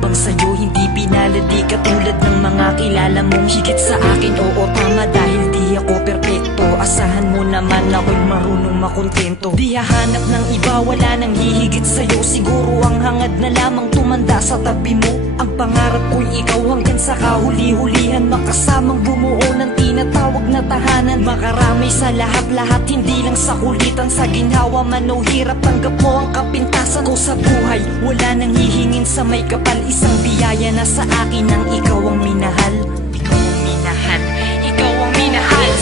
bang sa'yo hindi pinalad? Di katulad ng mga kilala mong higit sa akin. Oo tama, dahil di ako perpekto. Asahan mo naman ako'y marunong makontento. Di hahanap ng iba, wala nang hihigit sa'yo. Siguro ang hangad na lamang tumanda sa tabi mo. Ang pangarap ko'y ikaw hanggang sa kahuli-hulihan, makasamang bumuo ng tinatawag na tahanan. Makarami sa lahat-lahat, hindi lang sa kulitan. Sa ginhawa man o hirap, tanggap mo ang kapintasan ko sa buhay. Wala nang hihingin sa may kapal, isang biyaya na sa akin ang ikaw ang minahal. Ikaw ang minahal, ikaw ang minahal.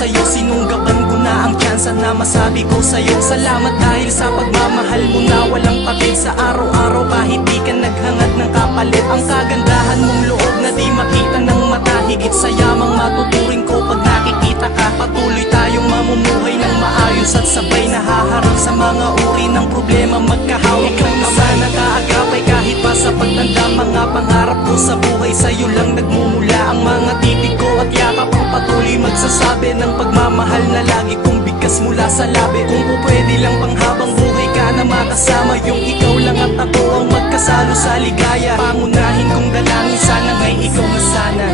Sa'yo, sinunggaban ko na ang tsansa na masabi ko sa'yo. Salamat dahil sa pagmamahal mo na walang pakit. Sa araw-araw kahit di ka naghangad ng kapalit. Ang kagandahan mong loob na di makita ng mata. Higit sa yamang matuturing ko pag nakikita ka. Patuloy tayong mamumuhay ng maayos at sabay nahaharap sa mga uri ng problema. Magkahawak ng ama na kaagapay kahit pa sa pagtanda. Mga pangarap ko sa buhay sa'yo lang nagmumula. Ang mga titig ko at yakap ang patuloy magsasabi ng pagmamahal na lagi kong bigkas mula sa labi. Kung pwede lang panghabang buhay ka na makasama, yung ikaw lang at ako ang magkasalo sa ligaya. Pangunahin kong dalangin, sana ngay ikaw na sana.